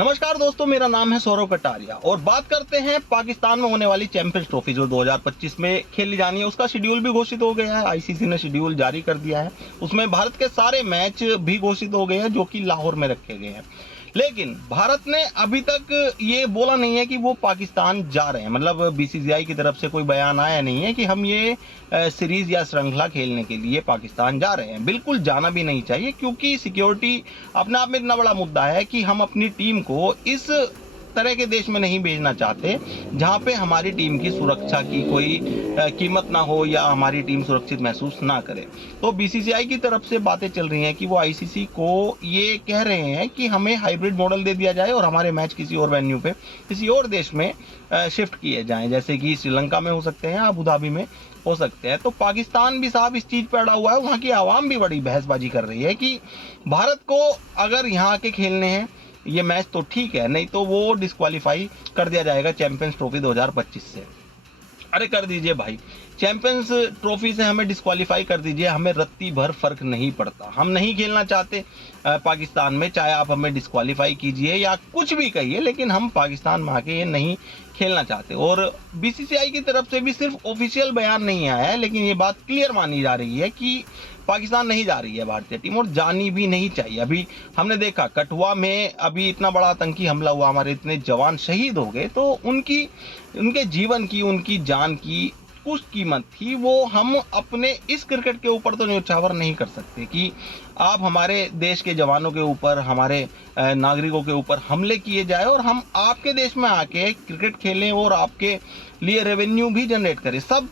नमस्कार दोस्तों, मेरा नाम है सौरव कटारिया और बात करते हैं पाकिस्तान में होने वाली चैंपियंस ट्रॉफी जो 2025 में खेली जानी है। उसका शेड्यूल भी घोषित हो गया है। आईसीसी ने शेड्यूल जारी कर दिया है। उसमें भारत के सारे मैच भी घोषित हो गए हैं जो कि लाहौर में रखे गए हैं। लेकिन भारत ने अभी तक ये बोला नहीं है कि वो पाकिस्तान जा रहे हैं। मतलब बीसीसीआई की तरफ से कोई बयान आया नहीं है कि हम ये सीरीज या श्रृंखला खेलने के लिए पाकिस्तान जा रहे हैं। बिल्कुल जाना भी नहीं चाहिए, क्योंकि सिक्योरिटी अपने आप में इतना बड़ा मुद्दा है कि हम अपनी टीम को इस तरह के देश में नहीं भेजना चाहते जहां पे हमारी टीम की सुरक्षा की कोई कीमत ना हो या हमारी टीम सुरक्षित महसूस ना करे। तो बीसीसीआई की तरफ से बातें चल रही हैं कि वो आईसीसी को ये कह रहे हैं कि हमें हाइब्रिड मॉडल दे दिया जाए और हमारे मैच किसी और वेन्यू पे किसी और देश में शिफ्ट किए जाएं, जैसे कि श्रीलंका में हो सकते हैं, अबू धाबी में हो सकते हैं। तो पाकिस्तान भी साहब इस चीज पर अड़ा हुआ है। वहां की आवाम भी बड़ी बहसबाजी कर रही है कि भारत को अगर यहाँ के खेलने हैं ये मैच तो ठीक है, नहीं तो वो डिस्क्वालीफाई कर दिया जाएगा चैंपियंस ट्रॉफी 2025 से। अरे कर दीजिए भाई, चैंपियंस ट्रॉफी से हमें डिस्क्वालीफाई कर दीजिए, हमें रत्ती भर फर्क नहीं पड़ता। हम नहीं खेलना चाहते पाकिस्तान में, चाहे आप हमें डिस्क्वालीफाई कीजिए या कुछ भी कहिए, लेकिन हम पाकिस्तान में आके ये नहीं खेलना चाहते। और बीसीसीआई की तरफ से भी सिर्फ ऑफिशियल बयान नहीं आया है, लेकिन ये बात क्लियर मानी जा रही है कि पाकिस्तान नहीं जा रही है भारतीय टीम, और जानी भी नहीं चाहिए। अभी हमने देखा कठुआ में अभी इतना बड़ा आतंकी हमला हुआ, हमारे इतने जवान शहीद हो गए, तो उनके जीवन की, उनकी जान की कुछ कीमत थी। वो हम अपने इस क्रिकेट के ऊपर तो न्यौछावर नहीं कर सकते कि आप हमारे देश के जवानों के ऊपर, हमारे नागरिकों के ऊपर हमले किए जाए और हम आपके देश में आके क्रिकेट खेलें और आपके लिए रेवेन्यू भी जनरेट करें। सब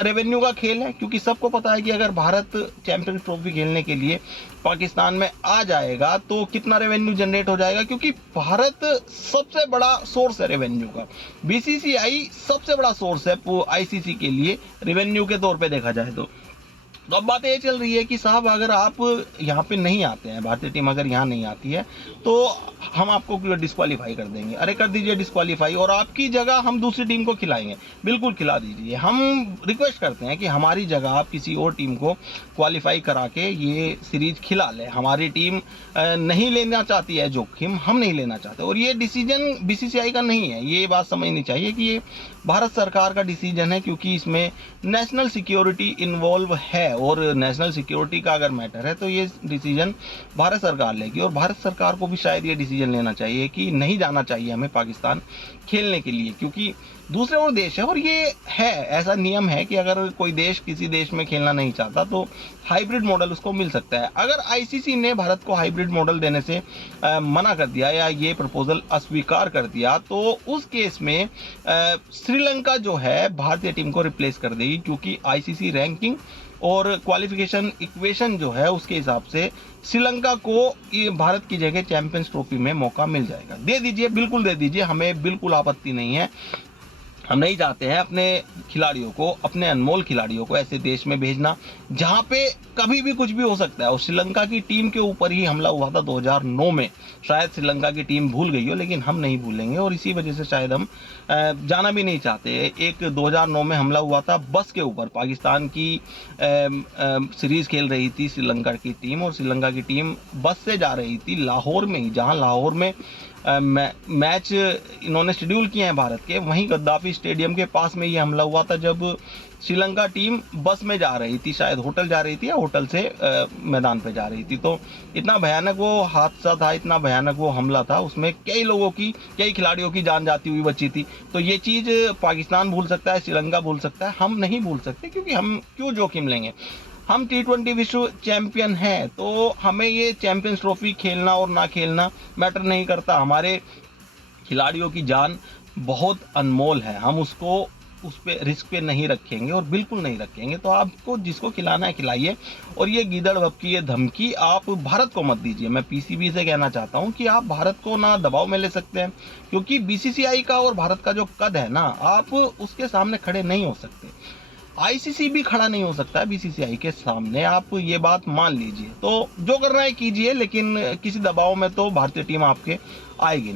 रेवेन्यू का खेल है, क्योंकि सबको पता है कि अगर भारत चैंपियंस ट्रॉफी खेलने के लिए पाकिस्तान में आ जाएगा तो कितना रेवेन्यू जनरेट हो जाएगा, क्योंकि भारत सबसे बड़ा सोर्स है रेवेन्यू का। बीसीसीआई सबसे बड़ा सोर्स है आईसीसी के लिए रेवेन्यू के तौर पे देखा जाए तो अब बात ये चल रही है कि साहब अगर आप यहाँ पे नहीं आते हैं, भारतीय टीम अगर यहाँ नहीं आती है तो हम आपको डिस्क्वालीफाई कर देंगे। अरे कर दीजिए डिस्क्वालीफाई, और आपकी जगह हम दूसरी टीम को खिलाएंगे। बिल्कुल खिला दीजिए। हम रिक्वेस्ट करते हैं कि हमारी जगह आप किसी और टीम को क्वालिफाई करा के ये सीरीज खिला लें। हमारी टीम नहीं लेना चाहती है जोखिम, हम नहीं लेना चाहते, और ये डिसीजन बीसीसीआई का नहीं है। ये बात समझनी चाहिए कि ये भारत सरकार का डिसीजन है, क्योंकि इसमें नेशनल सिक्योरिटी इन्वॉल्व है, और नेशनल सिक्योरिटी का अगर मैटर है तो ये डिसीजन भारत सरकार लेगी। और भारत सरकार को भी शायद ये डिसीजन लेना चाहिए कि नहीं जाना चाहिए हमें पाकिस्तान खेलने के लिए, क्योंकि दूसरे और देश है, और ये है ऐसा नियम है कि अगर कोई देश किसी देश में खेलना नहीं चाहता तो हाइब्रिड मॉडल उसको मिल सकता है। अगर आईसीसी ने भारत को हाइब्रिड मॉडल देने से मना कर दिया या ये प्रपोजल अस्वीकार कर दिया, तो उस केस में श्रीलंका जो है भारतीय टीम को रिप्लेस कर देगी, क्योंकि आईसीसी रैंकिंग और क्वालिफिकेशन इक्वेशन जो है उसके हिसाब से श्रीलंका को ये भारत की जगह चैंपियंस ट्रॉफी में मौका मिल जाएगा। दे दीजिए, बिल्कुल दे दीजिए, हमें बिल्कुल आपत्ति नहीं है। हम नहीं चाहते हैं अपने खिलाड़ियों को, अपने अनमोल खिलाड़ियों को ऐसे देश में भेजना जहां पे कभी भी कुछ भी हो सकता है। और श्रीलंका की टीम के ऊपर ही हमला हुआ था 2009 में। शायद श्रीलंका की टीम भूल गई हो, लेकिन हम नहीं भूलेंगे, और इसी वजह से शायद हम जाना भी नहीं चाहते। एक 2009 में हमला हुआ था बस के ऊपर, पाकिस्तान की सीरीज खेल रही थी श्रीलंका की टीम, और श्रीलंका की टीम बस से जा रही थी लाहौर में ही, जहां लाहौर में मैच इन्होंने शेड्यूल किए हैं भारत के, वहीं गद्दाफी स्टेडियम के पास में ये हमला हुआ था, जब श्रीलंका टीम बस में जा रही थी, शायद होटल जा रही थी या होटल से मैदान पे जा रही थी। तो इतना भयानक वो हादसा था, इतना भयानक वो हमला था, उसमें कई खिलाड़ियों की जान जाती हुई बची थी। तो ये चीज़ पाकिस्तान भूल सकता है, श्रीलंका भूल सकता है, हम नहीं भूल सकते, क्योंकि हम क्यों जोखिम लेंगे। हम T20 विश्व चैंपियन हैं, तो हमें ये चैंपियंस ट्रॉफी खेलना और ना खेलना मैटर नहीं करता। हमारे खिलाड़ियों की जान बहुत अनमोल है, हम उसको उस पे रिस्क पे नहीं रखेंगे, और बिल्कुल नहीं रखेंगे। तो आपको जिसको खिलाना है खिलाइए, और ये गीदड़ भपकी, ये धमकी आप भारत को मत दीजिए। मैं पीसीबी से कहना चाहता हूँ कि आप भारत को ना दबाव में ले सकते हैं, क्योंकि बीसीसीआई का और भारत का जो कद है ना, आप उसके सामने खड़े नहीं हो सकते। आईसीसी भी खड़ा नहीं हो सकता है बीसीसीआई के सामने, आप ये बात मान लीजिए। तो जो करना है कीजिए, लेकिन किसी दबाव में तो भारतीय टीम आपके आएगी नहीं।